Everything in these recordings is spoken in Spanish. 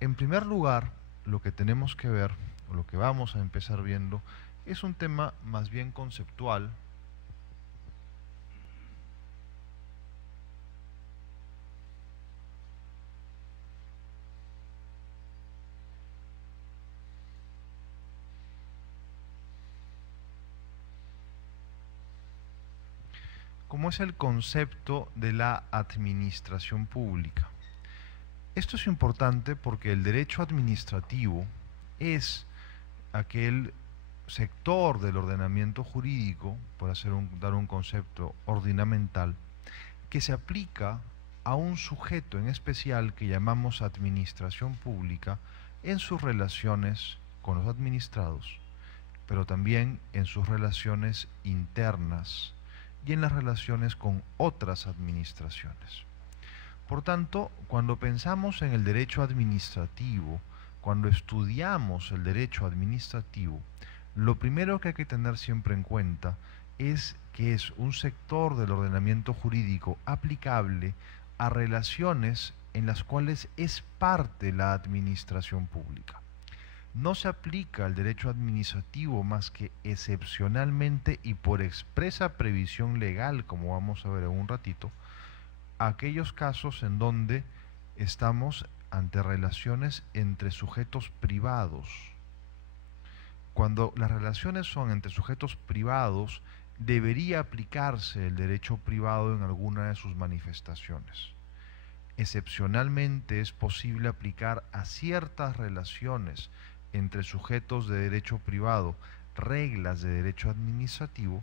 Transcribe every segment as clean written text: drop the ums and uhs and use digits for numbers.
En primer lugar, lo que tenemos que ver, o lo que vamos a empezar viendo, es un tema más bien conceptual. Como es el concepto de la administración pública. Esto es importante porque el derecho administrativo es aquel sector del ordenamiento jurídico, por dar un concepto ordinamental, que se aplica a un sujeto en especial que llamamos administración pública en sus relaciones con los administrados, pero también en sus relaciones internas y en las relaciones con otras administraciones. Por tanto, cuando pensamos en el derecho administrativo, cuando estudiamos el derecho administrativo, lo primero que hay que tener siempre en cuenta es que es un sector del ordenamiento jurídico aplicable a relaciones en las cuales es parte la administración pública. No se aplica el derecho administrativo más que excepcionalmente y por expresa previsión legal, como vamos a ver en un ratito, a aquellos casos en donde estamos ante relaciones entre sujetos privados. Cuando las relaciones son entre sujetos privados, debería aplicarse el derecho privado en alguna de sus manifestaciones. Excepcionalmente es posible aplicar a ciertas relaciones entre sujetos de derecho privado reglas de derecho administrativo,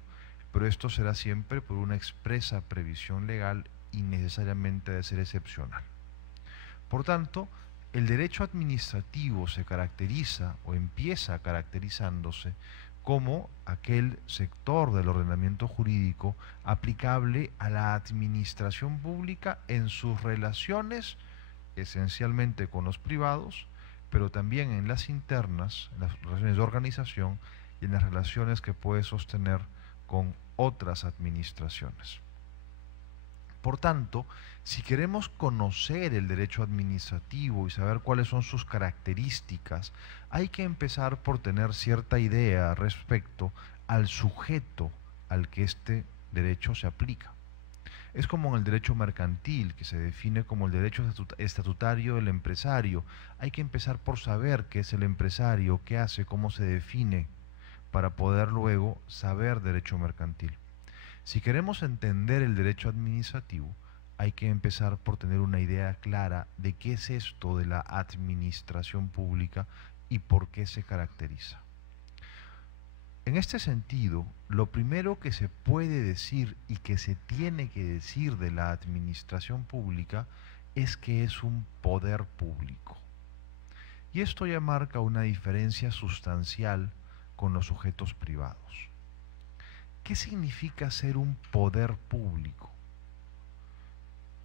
pero esto será siempre por una expresa previsión legal y necesariamente debe ser excepcional. Por tanto, el derecho administrativo se caracteriza o empieza caracterizándose como aquel sector del ordenamiento jurídico aplicable a la administración pública en sus relaciones esencialmente con los privados, pero también en las internas, en las relaciones de organización y en las relaciones que puede sostener con otras administraciones. Por tanto, si queremos conocer el derecho administrativo y saber cuáles son sus características, hay que empezar por tener cierta idea respecto al sujeto al que este derecho se aplica. Es como en el derecho mercantil, que se define como el derecho estatutario del empresario. Hay que empezar por saber qué es el empresario, qué hace, cómo se define, para poder luego saber derecho mercantil. Si queremos entender el derecho administrativo, hay que empezar por tener una idea clara de qué es esto de la administración pública y por qué se caracteriza. En este sentido, lo primero que se puede decir y que se tiene que decir de la administración pública es que es un poder público. Y esto ya marca una diferencia sustancial con los sujetos privados. ¿Qué significa ser un poder público?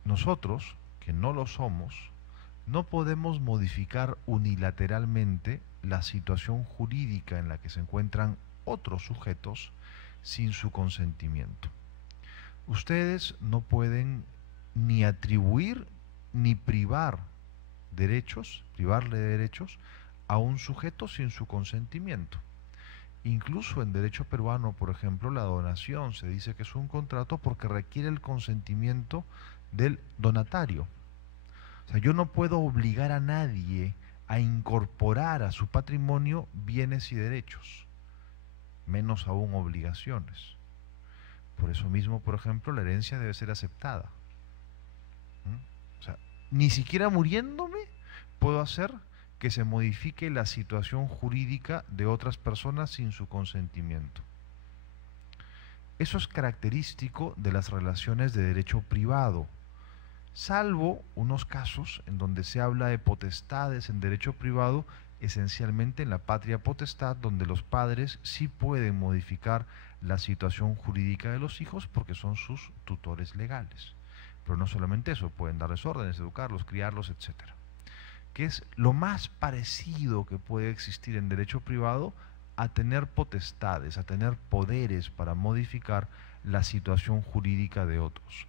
Nosotros, que no lo somos, no podemos modificar unilateralmente la situación jurídica en la que se encuentran otros sujetos sin su consentimiento. Ustedes no pueden ni atribuir ni privarle derechos a un sujeto sin su consentimiento. Incluso en derecho peruano, por ejemplo, la donación se dice que es un contrato porque requiere el consentimiento del donatario. O sea, yo no puedo obligar a nadie a incorporar a su patrimonio bienes y derechos, menos aún obligaciones. Por eso mismo, por ejemplo, la herencia debe ser aceptada. O sea, ni siquiera muriéndome puedo hacer que se modifique la situación jurídica de otras personas sin su consentimiento. Eso es característico de las relaciones de derecho privado, salvo unos casos en donde se habla de potestades en derecho privado, esencialmente en la patria potestad, donde los padres sí pueden modificar la situación jurídica de los hijos porque son sus tutores legales. Pero no solamente eso, pueden darles órdenes, educarlos, criarlos, etcétera, que es lo más parecido que puede existir en derecho privado a tener potestades, a tener poderes para modificar la situación jurídica de otros.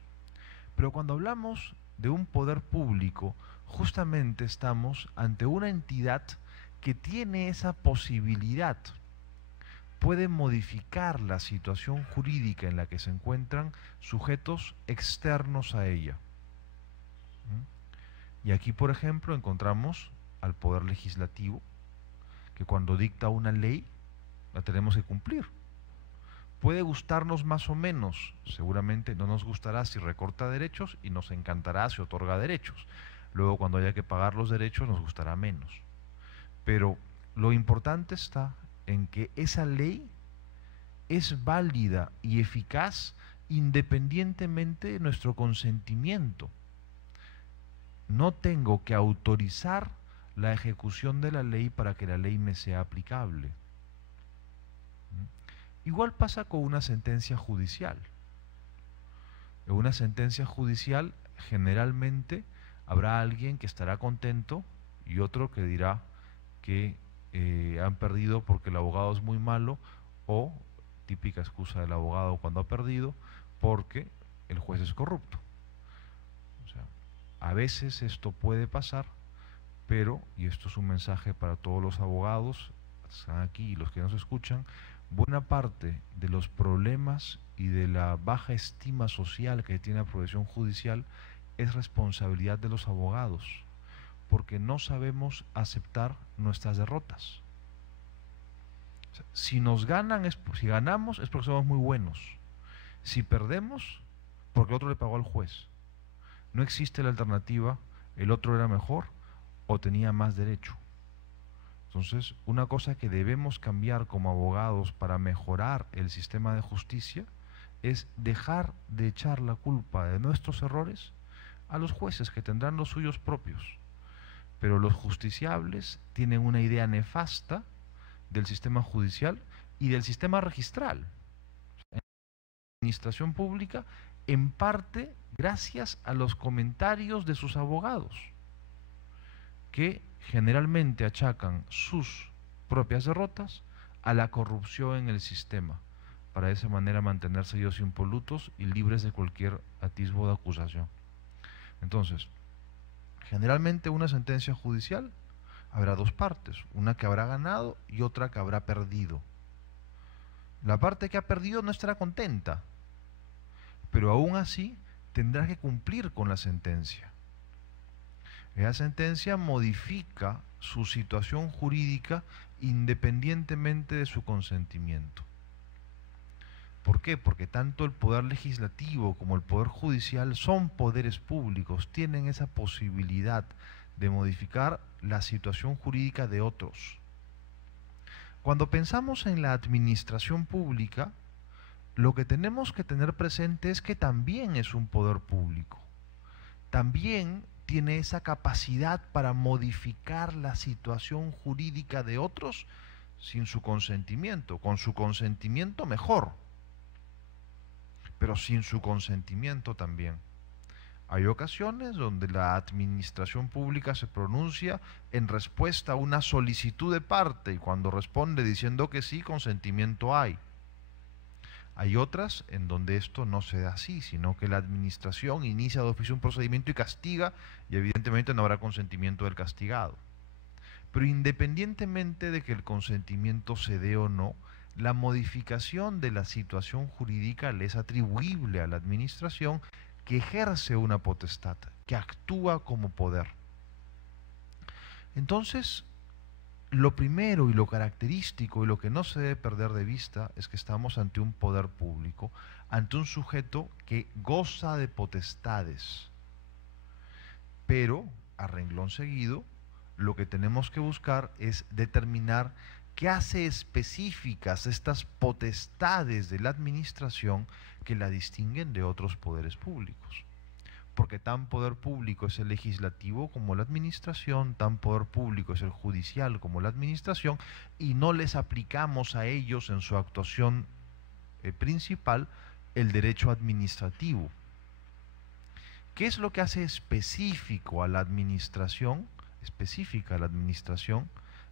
Pero cuando hablamos de un poder público, justamente estamos ante una entidad que tiene esa posibilidad, puede modificar la situación jurídica en la que se encuentran sujetos externos a ella. Y aquí, por ejemplo, encontramos al Poder Legislativo, que cuando dicta una ley, la tenemos que cumplir. Puede gustarnos más o menos, seguramente no nos gustará si recorta derechos y nos encantará si otorga derechos. Luego, cuando haya que pagar los derechos, nos gustará menos. Pero lo importante está en que esa ley es válida y eficaz independientemente de nuestro consentimiento. No tengo que autorizar la ejecución de la ley para que la ley me sea aplicable. Igual pasa con una sentencia judicial. En una sentencia judicial generalmente habrá alguien que estará contento y otro que dirá que han perdido porque el abogado es muy malo, o típica excusa del abogado cuando ha perdido, porque el juez es corrupto. O sea, a veces esto puede pasar, pero, y esto es un mensaje para todos los abogados, están aquí y los que nos escuchan, buena parte de los problemas y de la baja estima social que tiene la profesión judicial es responsabilidad de los abogados, porque no sabemos aceptar nuestras derrotas. O sea, si ganamos es porque somos muy buenos. Si perdemos, porque el otro le pagó al juez. No existe la alternativa, el otro era mejor o tenía más derecho. Entonces, una cosa que debemos cambiar como abogados para mejorar el sistema de justicia es dejar de echar la culpa de nuestros errores a los jueces, que tendrán los suyos propios. Pero los justiciables tienen una idea nefasta del sistema judicial y del sistema registral. En la administración pública, en parte gracias a los comentarios de sus abogados, que generalmente achacan sus propias derrotas a la corrupción en el sistema, para de esa manera mantenerse ellos impolutos y libres de cualquier atisbo de acusación. Entonces, generalmente una sentencia judicial habrá dos partes, una que habrá ganado y otra que habrá perdido. La parte que ha perdido no estará contenta, pero aún así tendrá que cumplir con la sentencia. Esa sentencia modifica su situación jurídica independientemente de su consentimiento. ¿Por qué? Porque tanto el poder legislativo como el poder judicial son poderes públicos, tienen esa posibilidad de modificar la situación jurídica de otros. Cuando pensamos en la administración pública, lo que tenemos que tener presente es que también es un poder público. También tiene esa capacidad para modificar la situación jurídica de otros sin su consentimiento. Con su consentimiento mejor, pero sin su consentimiento también. Hay ocasiones donde la administración pública se pronuncia en respuesta a una solicitud de parte y cuando responde diciendo que sí, consentimiento hay. Hay otras en donde esto no se da así, sino que la administración inicia de oficio un procedimiento y castiga, y evidentemente no habrá consentimiento del castigado. Pero independientemente de que el consentimiento se dé o no, la modificación de la situación jurídica le es atribuible a la administración, que ejerce una potestad, que actúa como poder. Entonces, lo primero y lo característico y lo que no se debe perder de vista es que estamos ante un poder público, ante un sujeto que goza de potestades. Pero, a renglón seguido, lo que tenemos que buscar es determinar qué hace específicas estas potestades de la administración que la distinguen de otros poderes públicos. Porque tan poder público es el legislativo como la administración, tan poder público es el judicial como la administración, y no les aplicamos a ellos en su actuación principal el derecho administrativo. ¿Qué es lo que hace específica a la administración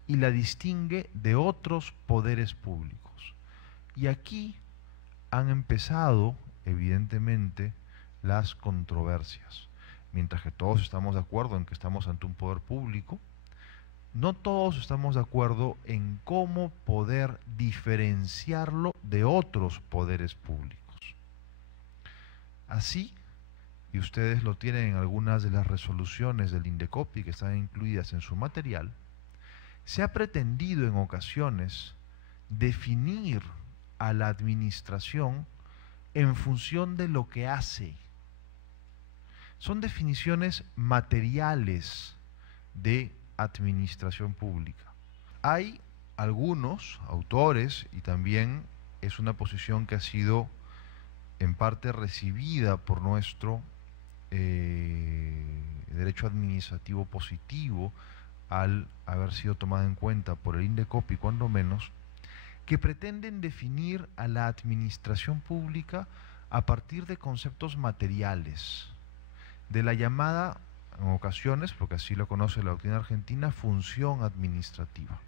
y la distingue de otros poderes públicos? Y aquí han empezado, evidentemente, las controversias. mientras que todos estamos de acuerdo en que estamos ante un poder público, no todos estamos de acuerdo en cómo poder diferenciarlo de otros poderes públicos. Así, y ustedes lo tienen en algunas de las resoluciones del INDECOPI que están incluidas en su material, se ha pretendido en ocasiones definir a la administración en función de lo que hace. Son definiciones materiales de administración pública. Hay algunos autores, y también es una posición que ha sido en parte recibida por nuestro derecho administrativo positivo, al haber sido tomada en cuenta por el INDECOPI cuando menos, que pretenden definir a la administración pública a partir de conceptos materiales, de la llamada, en ocasiones, porque así lo conoce la doctrina argentina, función administrativa.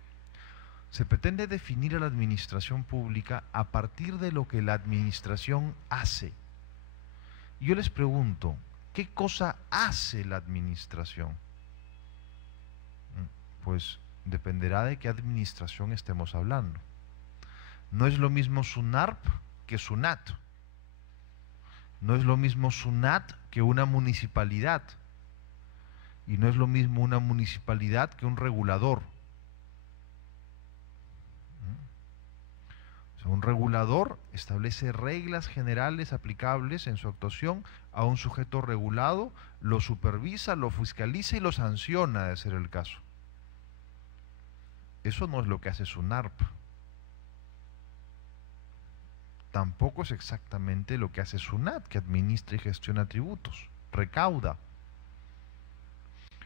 Se pretende definir a la administración pública a partir de lo que la administración hace. Y yo les pregunto, ¿qué cosa hace la administración? Pues dependerá de qué administración estemos hablando. No es lo mismo SUNARP que SUNAT. No es lo mismo SUNAT que una municipalidad. Y no es lo mismo una municipalidad que un regulador. O sea, un regulador establece reglas generales aplicables en su actuación a un sujeto regulado, lo supervisa, lo fiscaliza y lo sanciona, de ser el caso. Eso no es lo que hace SUNARP. Tampoco es exactamente lo que hace SUNAT, que administra y gestiona tributos, recauda.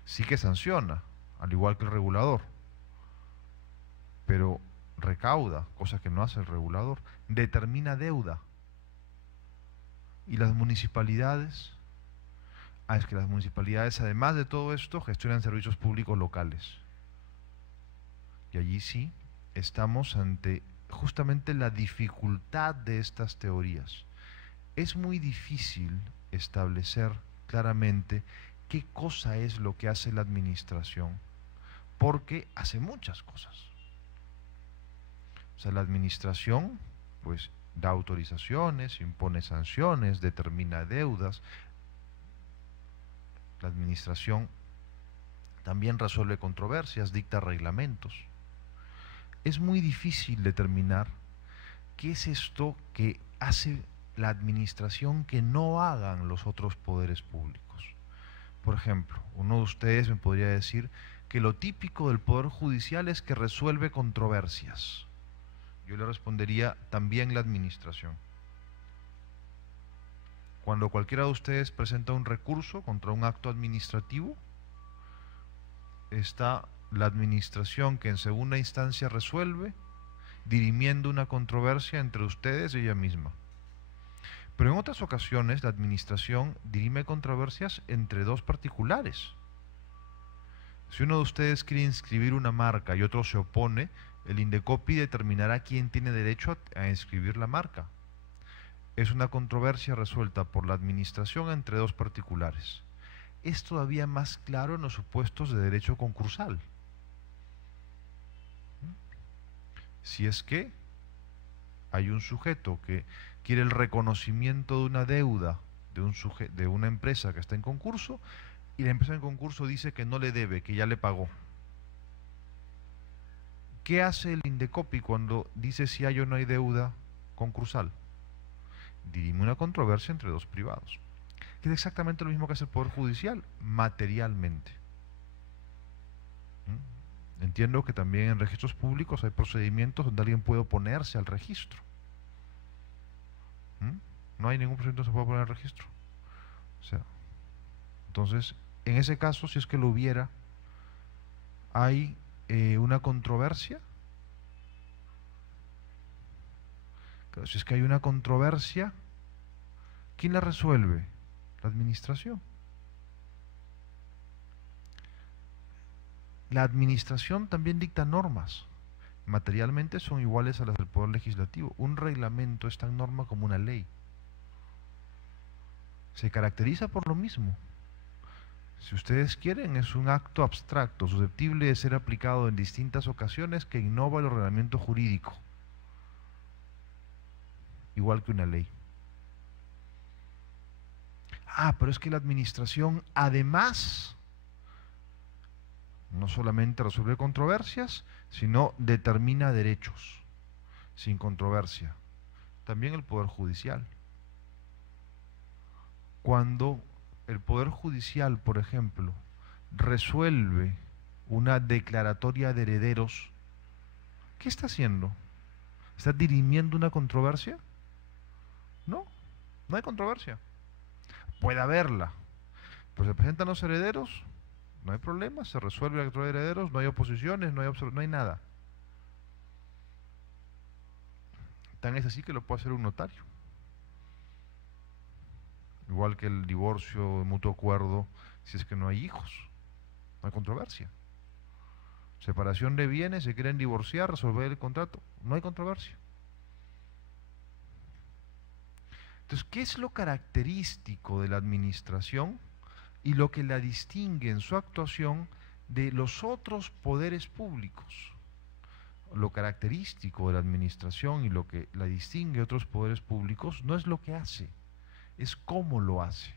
Sí que sanciona, al igual que el regulador, pero recauda, cosa que no hace el regulador, determina deuda. ¿Y las municipalidades? Es que las municipalidades, además de todo esto, gestionan servicios públicos locales. Y allí sí estamos ante justamente la dificultad de estas teorías. Es muy difícil establecer claramente qué cosa es lo que hace la administración, porque hace muchas cosas. O sea, la administración, pues, da autorizaciones, impone sanciones, determina deudas. La administración también resuelve controversias, dicta reglamentos. Es muy difícil determinar qué es esto que hace la administración que no hagan los otros poderes públicos. Por ejemplo, uno de ustedes me podría decir que lo típico del Poder Judicial es que resuelve controversias. Yo le respondería, también la administración. Cuando cualquiera de ustedes presenta un recurso contra un acto administrativo, está la administración que en segunda instancia resuelve, dirimiendo una controversia entre ustedes y ella misma. Pero en otras ocasiones la administración dirime controversias entre dos particulares. Si uno de ustedes quiere inscribir una marca y otro se opone, el INDECOPI determinará quién tiene derecho a inscribir la marca. Es una controversia resuelta por la administración entre dos particulares. Es todavía más claro en los supuestos de derecho concursal. Si es que hay un sujeto que quiere el reconocimiento de una deuda de una empresa que está en concurso, y la empresa en concurso dice que no le debe, que ya le pagó. ¿Qué hace el INDECOPI cuando dice si hay o no hay deuda concursal? Dirime una controversia entre dos privados. Que es exactamente lo mismo que hace el Poder Judicial, materialmente. Entiendo que también en registros públicos hay procedimientos donde alguien puede oponerse al registro. No hay ningún procedimiento que se pueda poner al registro. O sea, entonces, en ese caso, si es que lo hubiera, hay una controversia. Claro, si es que hay una controversia, ¿quién la resuelve? La administración. La administración también dicta normas. Materialmente son iguales a las del Poder Legislativo. Un reglamento es tan norma como una ley. Se caracteriza por lo mismo. Si ustedes quieren, es un acto abstracto, susceptible de ser aplicado en distintas ocasiones, que innova el ordenamiento jurídico, igual que una ley. Ah, pero es que la administración, además, no solamente resuelve controversias, sino determina derechos, sin controversia. También el Poder Judicial. Cuando el Poder Judicial, por ejemplo, resuelve una declaratoria de herederos, ¿qué está haciendo? ¿Está dirimiendo una controversia? No, no hay controversia. Puede haberla, pero se presentan los herederos, no hay problema, se resuelve la declaratoria de herederos, no hay oposiciones, no hay nada. Tan es así que lo puede hacer un notario. Igual que el divorcio de mutuo acuerdo, si es que no hay hijos, no hay controversia. Separación de bienes, se quieren divorciar, resolver el contrato, no hay controversia. Entonces, ¿qué es lo característico de la administración y lo que la distingue en su actuación de los otros poderes públicos? Lo característico de la administración y lo que la distingue de otros poderes públicos no es lo que hace, es cómo lo hace.